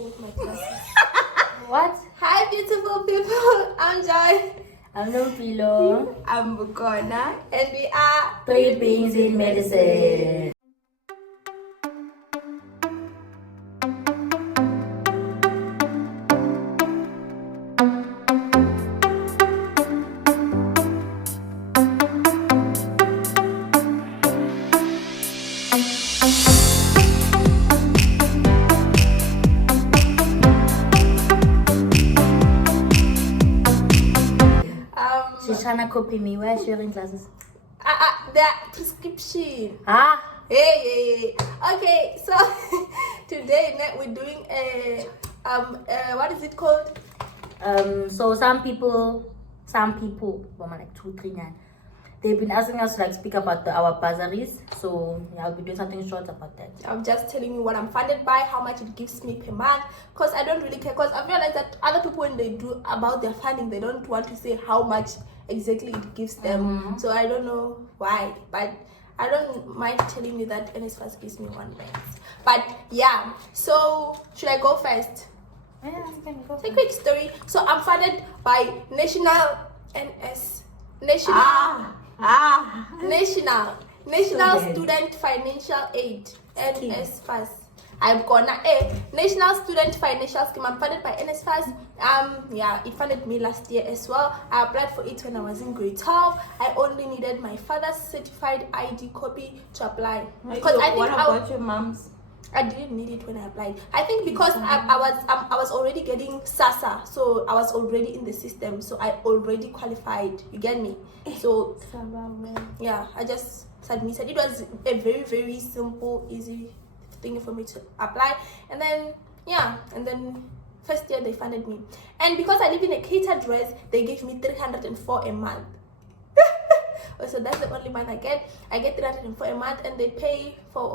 people with my classes. What? Hi, beautiful people. I'm Joy. I'm Nompilo. I'm Bukona. And we are Three Beings in Medicine. She's trying to copy me. Why is she wearing glasses? The prescription. Hey. Okay, so today we're doing a what is it called? So some people, well, like 2, 3, 9, they've been asking us to like speak about our bursaries. So yeah, I'll be doing something short about that. I'm just telling you what I'm funded by, how much it gives me per month, because I don't really care. Because I've realized that other people, when they do about their funding, they don't want to say how much exactly it gives them. So I don't know why, but I don't mind telling you that NSFAS gives me 1 pence. But yeah, so should I go first? Yeah, It's a quick story. So I'm funded by National Student Financial Aid, NSFAS. I'm gonna National Student Financial Scheme. I'm funded by NSFAS. Yeah, it funded me last year as well. I applied for it when I was in grade 12. I only needed my father's certified ID copy to apply. Because I think what about your mom's? I didn't need it when I applied. I think because I was already getting SASA, so I was already in the system, so I already qualified. You get me? So yeah, I just submitted. It was a very, very simple, easy thing for me to apply. And then first year they funded me, and because I live in a catered dress, they gave me 304 a month. So that's the only month I get 304 a month, and they pay for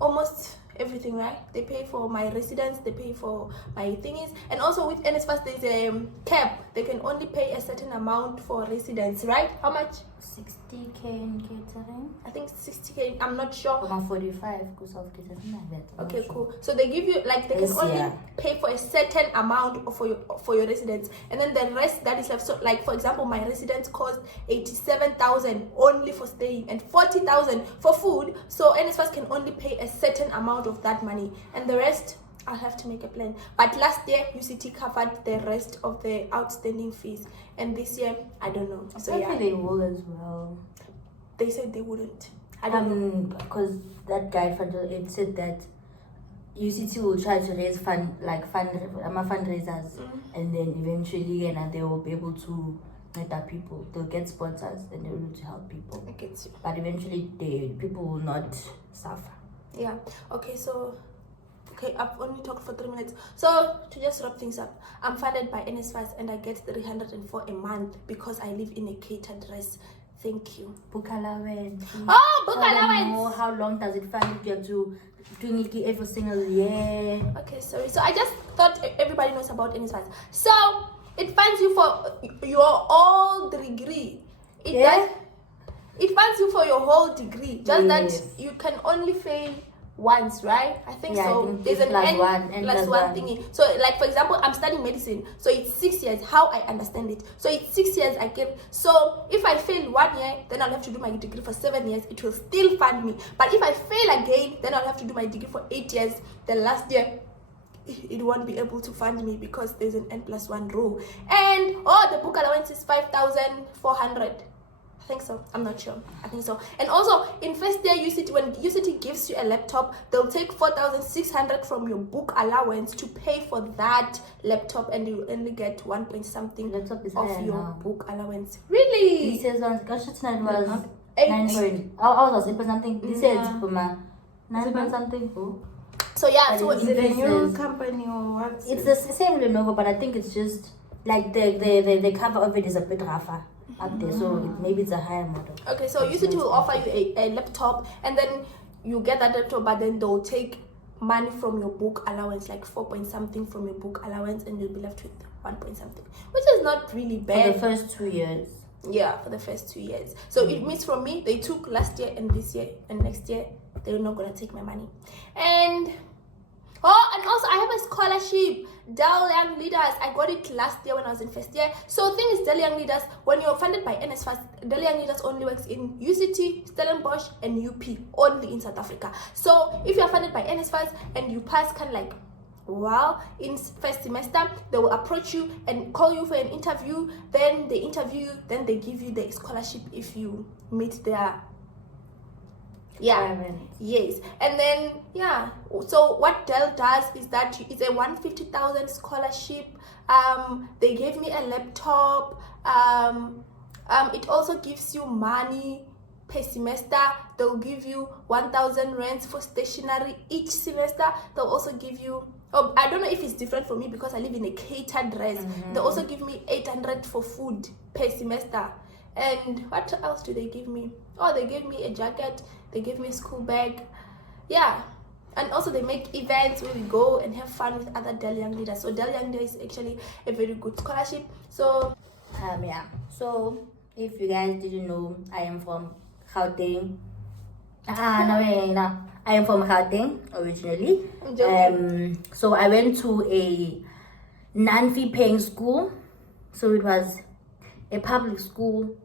almost everything, right? They pay for my residence, they pay for my thingies, and also with NSFAS there's a cap. They can only pay a certain amount for residence, right? How much? 60K in catering. I think 60K. I'm not sure. 45 because of catering like that. Okay, cool. So they give you they can only pay for a certain amount for your residence, and then the rest that is left. So like for example, my residence cost 87,000 only for staying and 40,000 for food. So NSFAS can only pay a certain amount of that money, and the rest I'll have to make a plan. But last year UCT covered the rest of the outstanding fees, and this year I don't know. So yeah, they will as well. They said they wouldn't. I don't know, because that guy it said that UCT will try to raise fundraisers, and then eventually they will be able to meet up people. They'll get sponsors and they'll be able to help people. I get you. But eventually people will not suffer. Yeah. Okay, so I've only talked for 3 minutes. So to just wrap things up, I'm funded by NSFAS and I get 304 a month because I live in a catered dress. Thank you. Book allowance. Oh, book allowance. How long does it fund if you have to doing it every single year? Okay, sorry. So I just thought everybody knows about NSFAS. So it funds you for your whole degree. It funds you for your whole degree. Just that you can only fail once, right? I think so. I think there's an N plus one thingy. So like for example, I'm studying medicine, so it's 6 years. How I understand it, so it's 6 years I get. So if I fail 1 year, then I'll have to do my degree for 7 years. It will still fund me. But if I fail again, then I'll have to do my degree for 8 years. Then last year it won't be able to fund me because there's an N plus 1 rule. And the book allowance is 5,400. I think so. I'm not sure. I think so. And also in first year UCT, when UCT gives you a laptop, they'll take 4,600 from your book allowance to pay for that laptop, and you only get 1 point something of your book allowance. Really? This is was 9 point something. This is 9 point something. So yeah, so is it a new company or what? It's the same Lenovo, but I think it's just like the cover of it is a bit rougher up there, so maybe it's a higher model. Okay, so UCT will offer you a laptop, and then you get that laptop, but then they'll take money from your book allowance, like 4 point something from your book allowance, and you'll be left with 1 point something, which is not really bad. For the first 2 years. Yeah, for the first 2 years. So it means from me, they took last year and this year, and next year they're not gonna take my money. And Oh, and also I have a scholarship, Dell Young Leaders. I got it last year when I was in first year. So the thing is, Dell Young Leaders, when you're funded by NSFAS, Dell Young Leaders only works in UCT, Stellenbosch, and UP, only in South Africa. So if you're funded by NSFAS and you pass kind of like, well, in first semester, they will approach you and call you for an interview. Then they interview you, then they give you the scholarship if you meet their yes. And then so what Dell does is that it's a 150,000 scholarship. They gave me a laptop. It also gives you money per semester. They'll give you 1,000 rands for stationery each semester. They'll also give you, I don't know if it's different for me because I live in a catered res. They also give me 800 for food per semester. And what else do they give me? Oh, they gave me a jacket. They gave me a school bag. Yeah. And also they make events where we go and have fun with other Dell Young Leaders. So Dell Young Leaders is actually a very good scholarship. So so if you guys didn't know, I am from Gauteng. I am from Gauteng originally. I'm joking. So I went to a non-fee paying school. So it was a public school,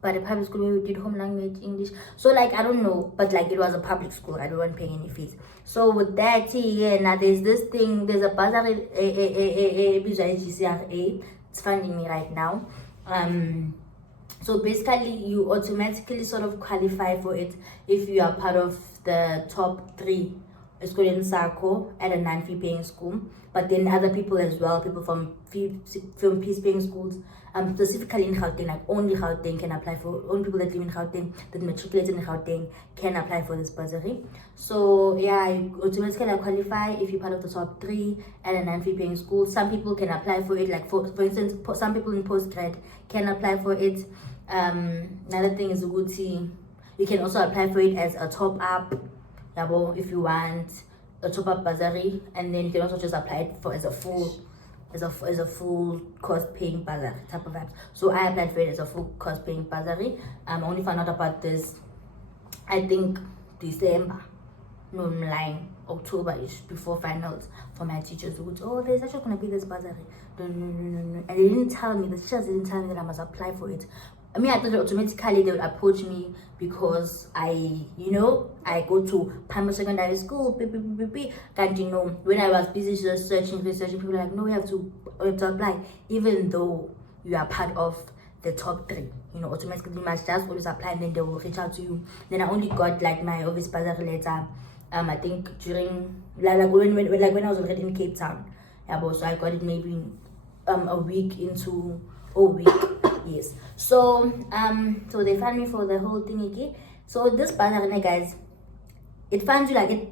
but a public school where we did home language English. So like I don't know, but like it was a public school. I don't pay any fees. So with that, now there's this thing. There's a bursary, a GCRA. It's funding me right now. So basically, you automatically sort of qualify for it if you are part of the top 3 school in Sako at a non-fee paying school. But then other people as well, people from fees paying schools, specifically in Gauteng, like only Gauteng can apply for, only people that live in Gauteng, that matriculated in Gauteng can apply for this bursary. So yeah, you automatically qualify if you're part of the top 3 at a non-fee paying school. Some people can apply for it, like for instance, some people in postgrad can apply for it. Another thing is Uguti. You can also apply for it as a top up, if you want a top up bursary, and then you can also just apply it for as a full cost paying bursary type of apps. So I applied for it as a full cost paying bursary. I only found out about this, I think December, no, line October-ish, before finals, for my teachers who would, oh, there's actually gonna be this bursary. No. And they didn't tell me, the teachers didn't tell me that I must apply for it. I mean, I thought automatically they would approach me because I go to primary secondary school, and when I was busy just researching, people were like, no, you have to apply, even though you are part of the top 3. Automatically you must just always apply, and then they will reach out to you. Then I only got like my obvious bursary letter, I think during when I was already in Cape Town. So I got it maybe a week into a week. Yes. So so they fund me for the whole thing again. So this bursary, guys, it funds you like it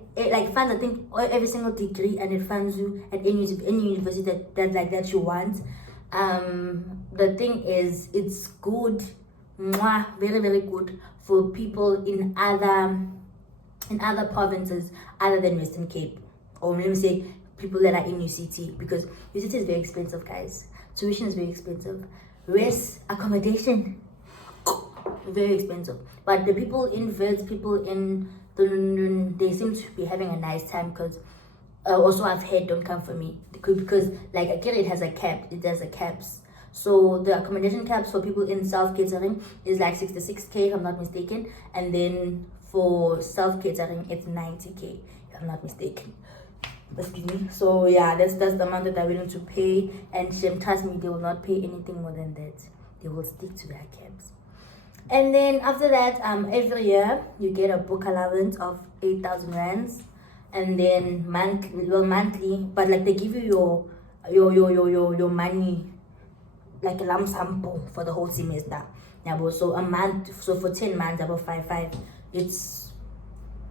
funds, I think, every single degree, and it funds you at any university that you want. The thing is, it's good, very, very good for people in other provinces other than Western Cape, or let me say people that are in UCT, because UCT is very expensive, guys. Tuition is very expensive. Rest, accommodation, very expensive. But the people in Wits, people in they seem to be having a nice time, because also I've heard don't come for me because like it has a cap. It does a caps. So the accommodation caps for people in self-catering is like 66k if I'm not mistaken, and then for self-catering it's 90k if I'm not mistaken. Excuse me. So yeah, that's the amount that they're willing to pay, and trust me, they will not pay anything more than that. They will stick to their caps. And then after that, every year you get a book allowance of 8,000 rands, and then monthly, but like they give you your money like a lump sum for the whole semester. Yeah, so a month, so for 10 months, about 5, it's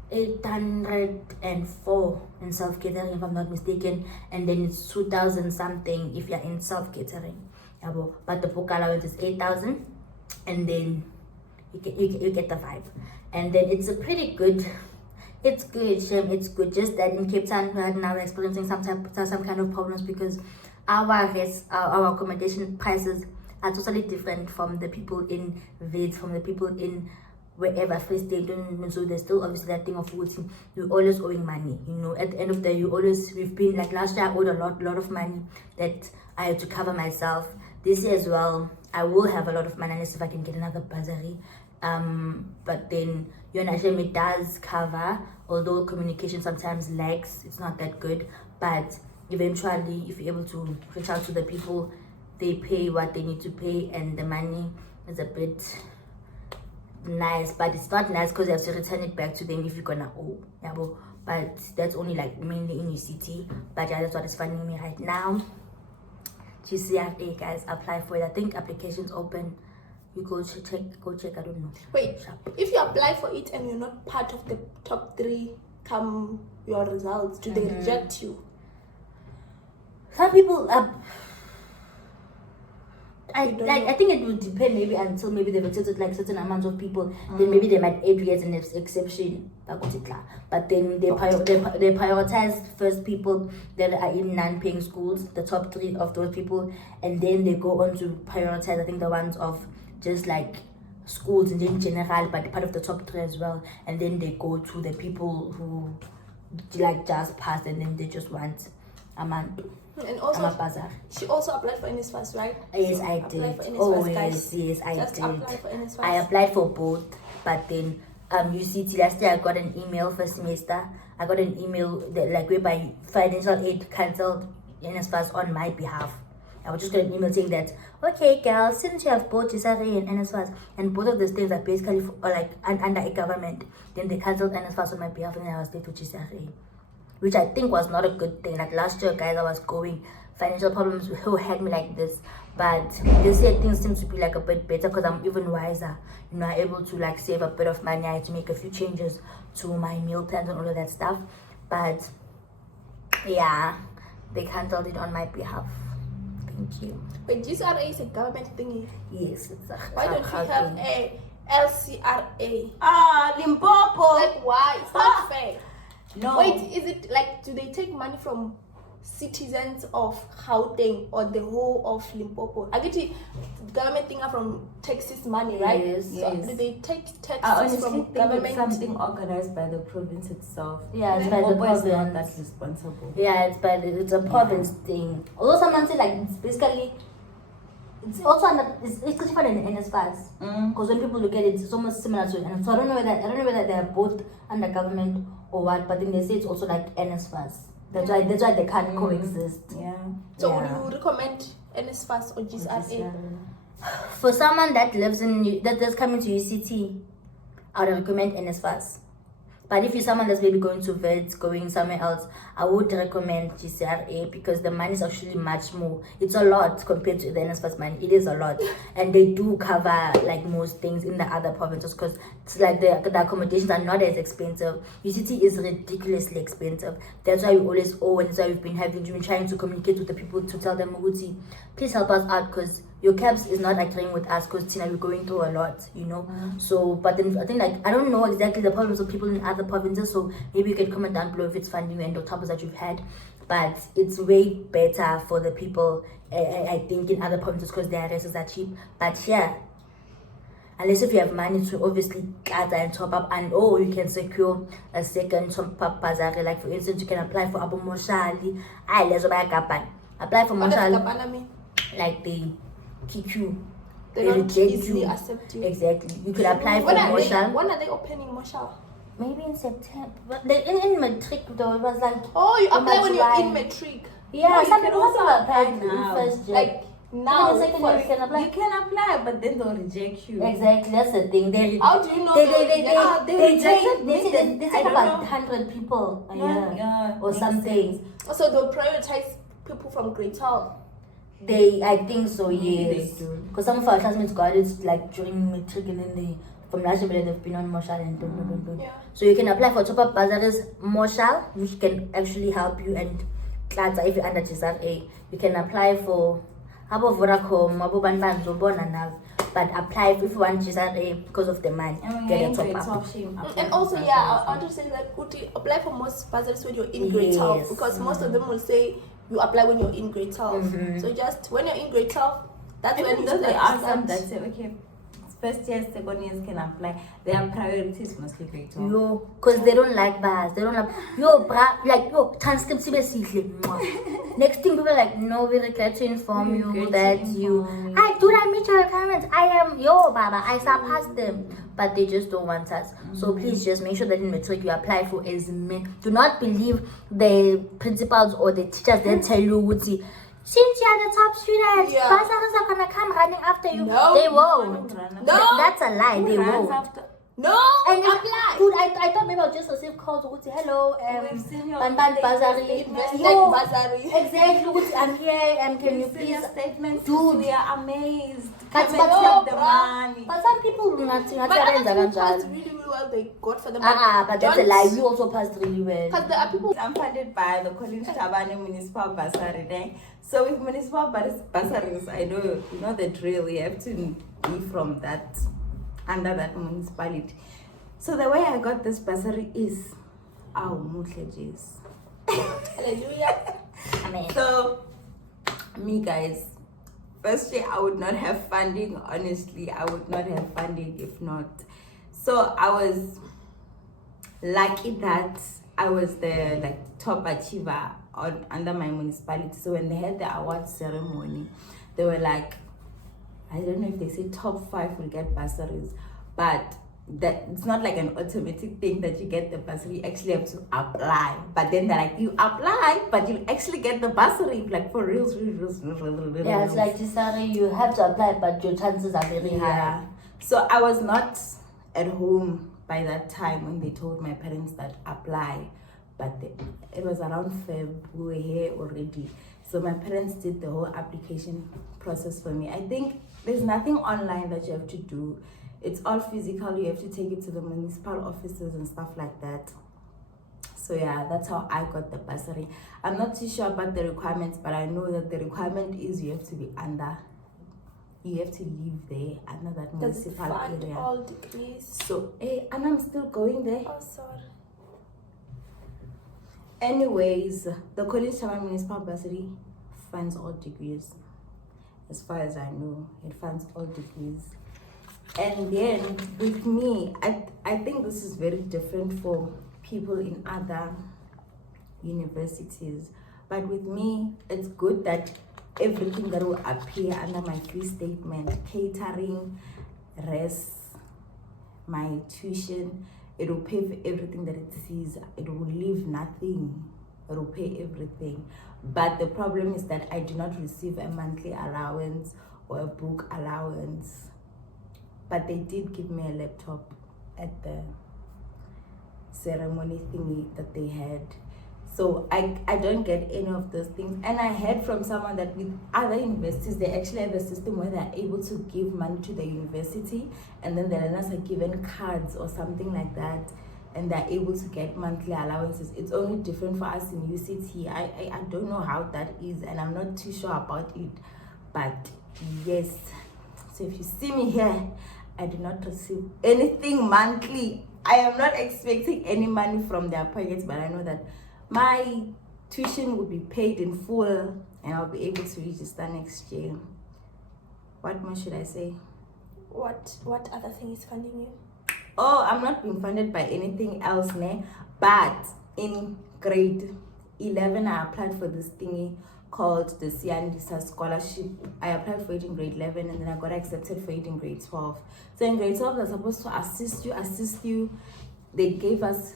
804 in self-catering if I'm not mistaken, and then it's 2,000 something if you're in self-catering. Yeah, but the book allowance is 8,000, and then you get the 5, and then it's a pretty good. It's good, Shem. It's good. Just that in Cape Town right now we're experiencing some kind of problems because our accommodation prices are totally different from the people in Wits, from the people in wherever Free State, so there's still obviously that thing of voting. You're always owing money, you know. At the end of the day, we've been like last year I owed a lot of money that I had to cover myself. This year as well, I will have a lot of money unless if I can get another bursary. But then UNHM does cover, although communication sometimes lags, it's not that good. But eventually, if you're able to reach out to the people, they pay what they need to pay, and the money is a bit nice, but it's not nice because you have to return it back to them if you're gonna owe. Yeah, but that's only like mainly in your city. But yeah, that's what is funding me right now. GCRA, guys, apply for it. I think applications open. You go check. I don't know. Wait, if you apply for it and you're not part of the top 3 come your results, do they reject you? Some people I think it would depend, maybe until maybe they've accepted like certain amounts of people, then maybe they might add as an exception. But then they prioritize first people that are in non-paying schools, the top 3 of those people, and then they go on to prioritize I think the ones of just like schools in general, but part of the top 3 as well, and then they go to the people who like just passed and then they just want a month. And also, she also applied for NSFAS, right? Yes, I did. Oh, yes, I did. Apply for NSFAS. I applied for both, but then UCT last year I got an email first semester. I got an email that like whereby financial aid cancelled NSFAS on my behalf. I was just got an email saying that, okay, girls, since you have both GCRA and NSFAS, and both of those things are basically like under a government, then they cancelled NSFAS on my behalf, and I was left with GCRA, which I think was not a good thing. Like last year, guys, I was going financial problems who had me like this, but this year things seem to be like a bit better because I'm even wiser. You know, I'm able to like save a bit of money. I had to make a few changes to my meal plans and all of that stuff, but yeah, they cancelled it on my behalf. Thank you. But GCRA is a government thingy. Yes, it's a Why don't we have a LCRA? Limpopo. Like why? It's not fair. No. Wait, is it like, do they take money from citizens of Gauteng or the whole of Limpopo? I get it, government thing are from taxes money, right? Yes, So yes. do they take taxes I honestly from think government? it's something organized by the province itself. Yeah, it's by the Limpopo is not that province. responsible. Yeah, it's a province thing. Although someone said like it's basically, it's also it's different than NSFAS. Because when people look at it, it's almost similar to NSFAS. So I don't know whether they are both under government or what, but then they say it's also like NSFAS. That's why they can't coexist. Yeah. So Yeah. would you recommend NSFAS or GCRA? For someone that lives that's coming to UCT, I would recommend NSFAS. But if you're someone that's maybe going to VET, going somewhere else, I would recommend GCRA because the money is actually much more. It's a lot compared to the NSFAS money. It is a lot. And they do cover like most things in the other provinces because it's like the accommodations are not as expensive. UCT is ridiculously expensive. That's why we always owe, and that's why we've been trying to communicate with the people to tell them, Uguti, please help us out because your cabs is not agreeing with us because Tina, we're going through a lot, you know. So, but then I think like I don't know exactly the problems of people in other provinces, so maybe you can comment down below if it's funding and the troubles that you've had. But it's way better for the people, I think, in other provinces because their races are cheap. But here, unless if you have money to obviously gather and top up, and you can secure a second top up bursary. Like for instance, you can apply for Abu Moshali. Apply for What does Moshali, Chabane mean? like they kick you. They They don't reject easily you. accept you. Exactly. You could apply for Moshal. When are they opening Moshal? Maybe in September. But in matric though, it was like Oh, you apply when you're July. in matric. Yeah, No, you some can people also apply apply in now. first year. Like now. Even in second year you can apply. You can apply, but then they'll reject you. Exactly, that's the thing. How do you know they rejected me, take then they I take don't about know. 100 people a year Yeah, or makes something. So they'll prioritize people from grade 12. I think so, Maybe yes. they do. Because some of our classmates got it like during matric and then from last year they've been on Moshal and don't. Yeah. So you can apply for top-up bursaries, Moshal, which can actually help you, and Klata if you're under GCRA. You can apply for Abo Vodacom, Abo Bantan, Zobona now. But apply if you want GCRA because of the money. Get a top-up. And also, I want to say that apply for most bursaries when you're in grade 12 Yes. because most of them will say you apply when you're in grade 12. So just when you're in grade 12, that's when you Even though start. there are some that say, okay, first years, second years can apply. Their priorities mostly grade 12. Yo, cause they don't like bars. They don't like transcripts. Next thing people are like, no, we regret to inform We you regret to that inform you. you. I meet your requirements. I am Baba. I surpassed them, but they just don't want us. So please just make sure that in matric you apply for as many. Do not believe the principals or the teachers that tell you, Woody. Since you are the top students, Yeah. bursaries are gonna come running after you. No. They won't. No. That's a lie. They Runs won't. after. No, And apply. dude, I thought maybe I'll just receive calls. Woody, hello, We've seen your Banban Bursary. Invest Yo, like bursary. exactly. Woody, I'm here. Can you We've seen please? your statements. Dude. We are amazed. But- Come but and no, take the bruh. money. But some people do not think But other people passed really, really well. They got for them. but that's a lie. We also passed really well. Because there are people. I'm funded by the College Chabane Municipal Bursary. Right? So with municipal bursaries, I know you know the drill. You have to be from that under that municipality. So the way I got this bursary is mutlejes. Hallelujah. Amen. So me guys, firstly I would not have funding. Honestly, I would not have funding if not. So I was lucky that I was the top achiever under my municipality. So when they had the award ceremony, they were like, I don't know if they say top 5 will get bursaries, but that it's not like an automatic thing that you get the bursary. You actually have to apply. But then they're like, you apply, but you actually get the bursary, like for real. Yeah, it's like GCRA, you have to apply, but your chances are very high. Yeah. So I was not at home by that time when they told my parents that apply, but it was around Feb. We were here already. So my parents did the whole application process for me. I think there's nothing online that you have to do. It's all physical. You have to take it to the municipal offices and stuff like that. So yeah, that's how I got the bursary. I'm not too sure about the requirements, but I know that the requirement is you have to be under. You have to live there under that Does it municipal fund area. all degrees? So, and I'm still going there. Oh, sorry. Anyways, the College Chabane Municipal Bursary funds all degrees. As far as I know, it funds all degrees. And then with me, I think this is very different for people in other universities. But with me, it's good that everything that will appear under my fee statement, catering, rest, my tuition, it will pay for everything that it sees. It will leave nothing. It will pay everything. But the problem is that I do not receive a monthly allowance or a book allowance. But they did give me a laptop at the ceremony thingy that they had. So I don't get any of those things. And I heard from someone that with other universities, they actually have a system where they're able to give money to the university and then the learners are given cards or something like that, and they're able to get monthly allowances. It's only different for us in UCT. I don't know how that is, and I'm not too sure about it. But yes, so if you see me here, I do not receive anything monthly. I am not expecting any money from their pockets, but I know that my tuition will be paid in full and I'll be able to register next year. What more should I say? What other thing is funding you? Oh, I'm not being funded by anything else, but in grade 11, I applied for this thingy called the Siandisa Scholarship. I applied for it in grade 11 and then I got accepted for it in grade 12. So in grade 12, they're supposed to assist you. They gave us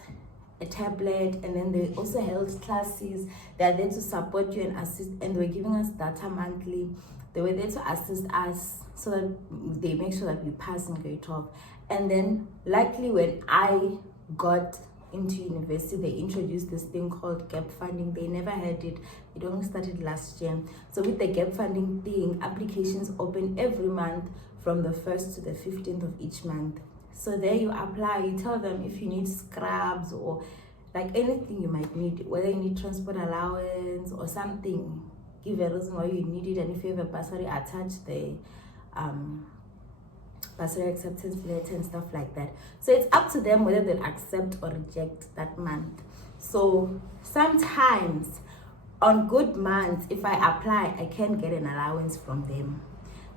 a tablet and then they also held classes. They are there to support you and assist, and they were giving us data monthly. They were there to assist us so that they make sure that we pass in grade 12. And then luckily when I got into university, they introduced this thing called gap funding. They never had it. It only started last year. So with the gap funding thing, applications open every month from the 1st to the 15th of each month. So there you apply, you tell them if you need scrubs or like anything you might need, whether you need transport allowance or something, give a reason why you need it, and if you have a bursary, attach the bursary acceptance letter and stuff like that. So it's up to them whether they'll accept or reject that month. So sometimes on good months, if I apply, I can get an allowance from them.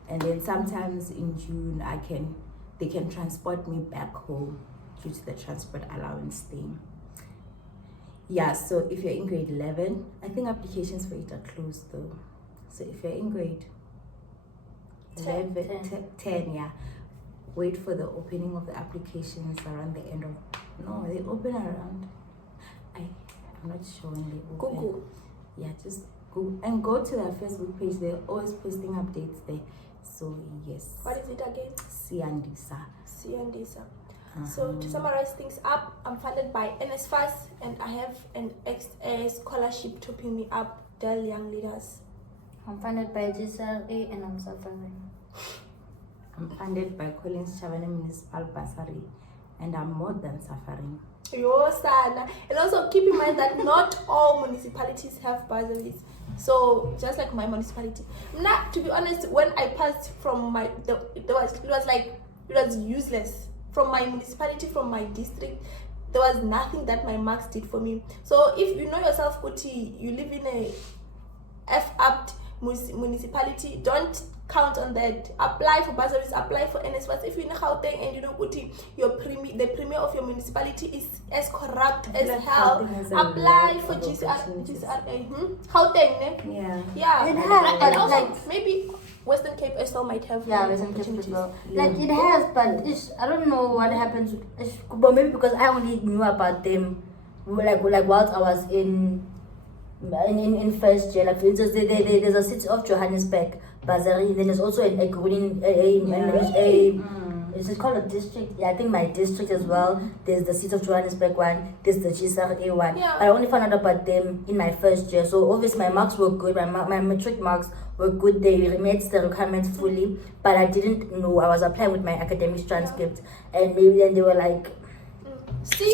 And then sometimes in June, I can they can transport me back home due to the transport allowance thing. Yeah, so if you're in grade 11, I think applications for it are closed though. So if you're in grade 10, yeah, wait for the opening of the applications around the end of, no, they open around, I'm not sure when they open. Google. Yeah, just go and go to their Facebook page. They're always posting updates there. So yes. What is it again? Siandisa. Siandisa. So to summarize things up, I'm funded by NSFAS and I have a scholarship topping me up, Dell Young Leaders. I'm funded by GCRA and I'm suffering. I'm funded by Chabane Municipal Bursary and I'm more than suffering. Yo, sana. And also keep in mind that not all municipalities have bursaries. So just like my municipality. Now, to be honest, when I passed from it was useless. From my municipality, from my district, there was nothing that my marks did for me. So if you know yourself, Kuti, you live in a F-upped municipality, don't count on that. Apply for bursaries, apply for NSFAS. If you're in Gauteng and you know, Kuti, the premier of your municipality is as corrupt as hell, apply for GCRA. Gauteng, ne? Yeah. And also, maybe Western Cape as well might have. Yeah, Western Cape as well. Like it has, but I don't know what happens. But maybe because I only knew about them, like whilst I was in first year. Like for instance, there's a city of Johannesburg bursary. Then there's also a green is it called a district? Yeah, I think my district as well. There's the city of Johannesburg one. There's the GCRA one. Yeah. I only found out about them in my first year. So obviously my marks were good. My matric marks were good. They met the requirements fully. But I didn't know. I was applying with my academic transcript, and maybe then they were like,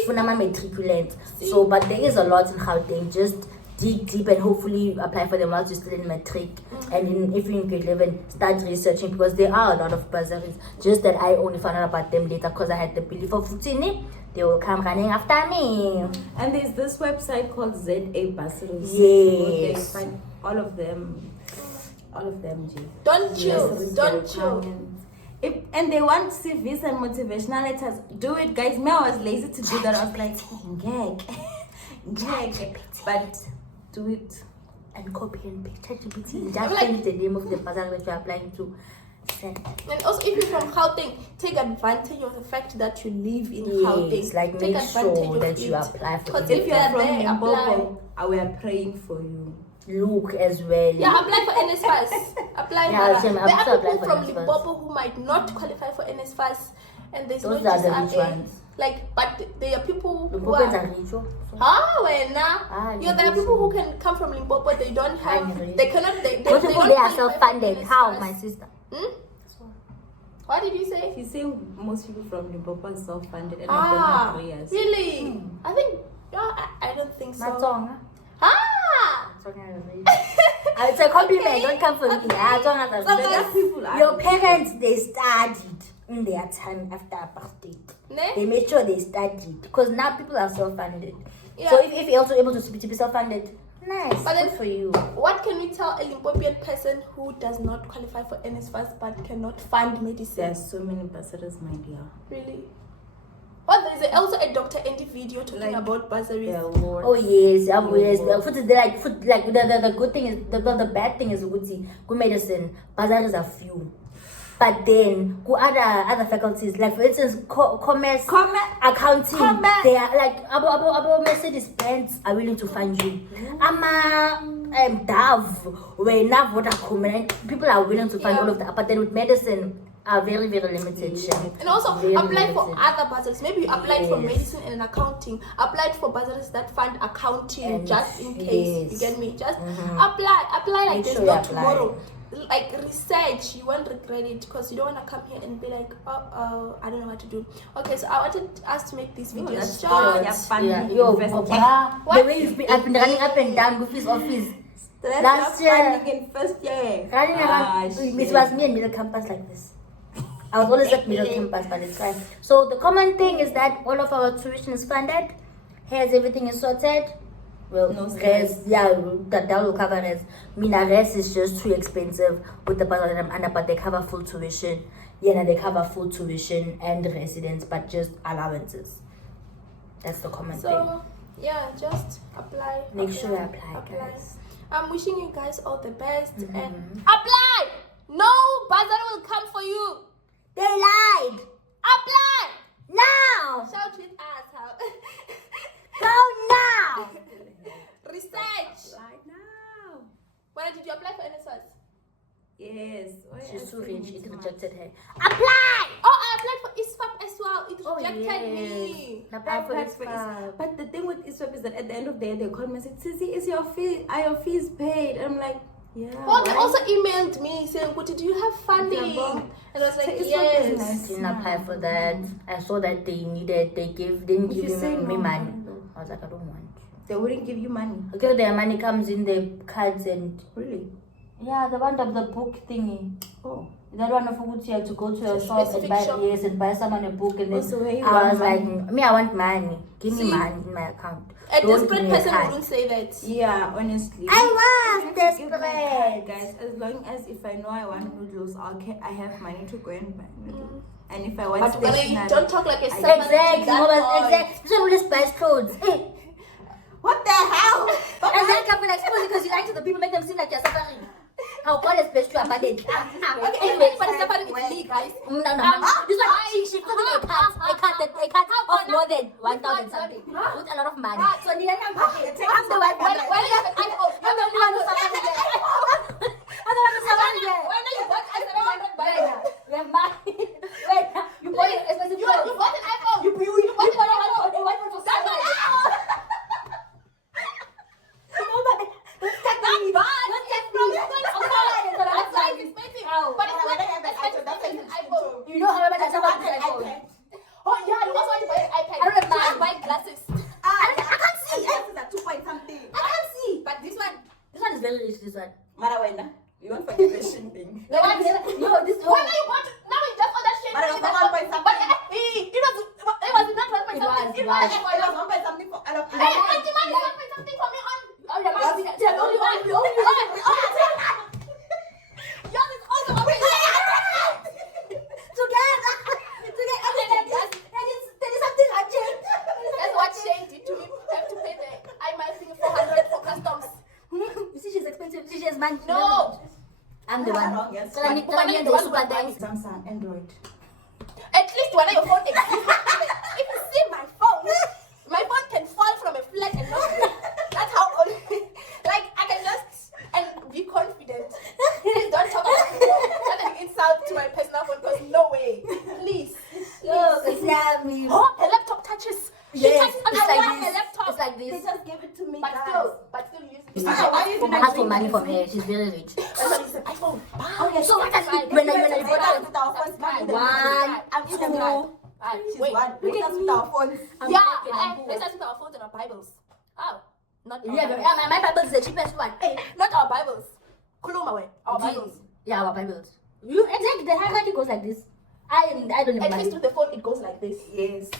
"Funama matriculate." So, but there is a lot in Gauteng. Just dig deep and hopefully apply for them whilst you're still in matric. And if you're in grade 11, start researching because there are a lot of bursaries. Just that I only found out about them later because I had the belief of Futini. They will come running after me. And there's this website called ZA Bursaries. Yes. They find all of them, G. Don't choose. Don't choose. And they want CVs and motivational letters. Do it, guys. Me, I was lazy to do that. I was like, gag. But do it. And copy and paste ChatGPT. Just change the name of the bursary that you're applying to. Send. And also, if you're from Gauteng, take advantage of the fact that you live in Gauteng. Yes, like take make sure that you apply for because it. if you're from Limpopo, we are praying for you. Look as well. Yeah, apply for NSFAS. Apply Yeah, for same. There are apply people for from NSFAS. Limpopo who might not qualify for NSFAS, and there's Those no are the GCRA. rich ones. Like, but there are people who Limpopo are. are rich. Yeah, there are people who can come from Limpopo. They don't have. They cannot. They Those people, they are don't self-funded. qualify for How, NSFAS. my sister? What did you say? You say most people from Limpopo are self-funded and of them have 3 years. Really? I think. I don't think so. Matsonga. Ah. It's a compliment. Okay. Don't come for me. People Your parents, they studied in their time after apartheid. Ne? They made sure they studied because now people are self-funded. Yeah. So if you're also able to be self-funded, nice. But then, good for you. What can we tell a Limpopian person who does not qualify for NSFAS but cannot fund medicine? There's so many bursaries, my dear. Really? Well, there's also a Dr. Andy video talking about bursaries. Oh yes, the good thing is the bad thing is good medicine. Bursaries are few. But then, other faculties, like for instance, commerce, accounting, they are like, about Mercedes-Benz are willing to fund you. DAV, where NAV, people are willing to fund all of that. But then with medicine, are very, very limited. And also, very apply for limited. other bursaries. Maybe you applied for Yes. medicine and accounting. Applied for bursaries that fund accounting And just in case. yes. You get me? Just apply like Make there's sure no you apply. tomorrow. Like research, you won't regret it because you don't want to come here and be like, I don't know what to do. Okay, so I wanted us to make this video that's short. good. Yeah, yo, the way I've been running up and down Goofy's office. Last year, funding in first year. running around, it was me and middle campus like this. I was always at middle campus, but it's fine. So the common thing is that all of our tuition is funded. Here's everything is sorted. Well, No res, yeah, that will cover res. Mina res is just too expensive with the budget that I'm under, but they cover full tuition. yeah, they cover full tuition and residence, but just allowances. That's the common thing. So yeah, just apply. Make sure you apply, guys. I'm wishing you guys all the best Mm-hmm. and apply. No bursary will come for you. They lied. Apply Now. shout with us how Go now. research. Right now. When did you apply for NSFAS? Yes. She's so rich, it rejected her. Apply! Oh, I applied for ISFAP as well. It Oh, rejected yes. me. Apply for That's this file. But the thing with ISWAP is that at the end of the day, they called me and said, Sissy, are your fees paid? And I'm like, yeah. Oh, they why? also emailed me saying, "What did you have funding?" Yeah, And I was like, so it's "Yes." not nice. Didn't apply for that. I saw that they didn't If give you say me no, money. no. I was like, I don't want. They wouldn't give you money. Okay, their money comes in the cards and Really? yeah, the one of the book thingy. Oh. That one of which you have to go to a It's a shop and specific buy shop. yes and buy someone a book and then Also, where you I want was like, money? me, I want money. Give me See? money in my account. A Don't desperate give me a person card. wouldn't say that. Yeah, honestly. I was Even if you give me a card, desperate. guys. As long as if I know I want noodles, I have money to go and buy noodles. And if I want But when you stationery, don't talk like a I- servant. Exactly, to that mobile, boy. exactly. This one will just buy clothes. Hey. What the hell? And then come and expose it because you lie to the people, make them seem like you're suffering. How God is best to abandon. Okay, everybody suffering with me, guys. No. This one, she put in a cut of more than 1,000 something. With a lot of money. So, I'm the one. When you have an iPhone, I'm the one who's suffering there. I'm the one who's suffering there. when you bought a 700 buy We have money. Wait, you bought an expensive you phone. bought an iPhone. You bought an iPhone. A iPhone for That's $7. not bad. That's like expensive. But it's not expensive as an iPhone. You know how much I bought this iPhone? Oh yeah, you also want to buy an iPad. I don't have You money. buy glasses. I can't see. Glasses are 2 point something. I can't see. But this one is very rich. This one. Marawena, you won't forget the shipping. The one, no, this When you bought it, now you just order shit. But it was not 1 point something. But it was not 1 point something. It was. It was 1 point something for all of Hey, Auntie Man is 1 point something for me on. Oh, the man, the only one. Yours is also 1 point Together. Okay, that is something I changed. That's what Shane did to me. I have to pay the iMac thing 400 for customs. You see, she's expensive. See, she has money. No. I'm the one. Wrong, yes. So I'm But the the one super who thanks. Samsung, Android. At least when your phone exists. If you see my phone can fall from a flat and not break. That's how old. Like I can just and be confident. Please don't talk about it. Not an insult to my personal phone because no way. Please. Oh, yummy. Oh, her laptop touches. She Yes, touches on it's her like this. laptop. It's like They this. just gave it to me, But guys. still use You it. see, why you even ask for doing money that? from her. She's very rich. Somebody said iPhone. Okay, So what does it when I bought with our phones? One, I'm in the two. blood. She's Wait. one. Look at with our phones. I'm Yeah, naked, I'm poor. let's with our phones and our Bibles. Oh, not our Yeah, Bibles. my Bible is the cheapest one. Hey, not our Bibles. Kuluma way. Our Bibles. Yeah, our Bibles. You exactly the handwriting goes like this. I don't even At mind. least with the phone, it goes like this. Yes.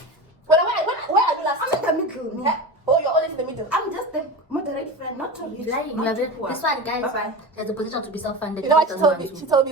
Where are you last? I'm in the middle. Me. Oh, you're always in the middle. I'm just the moderate friend, not too rich. Lying. Not too poor. This one, guys, Bye-bye. has the potential to be self-funded. You know what She she doesn't told me? want to. She told me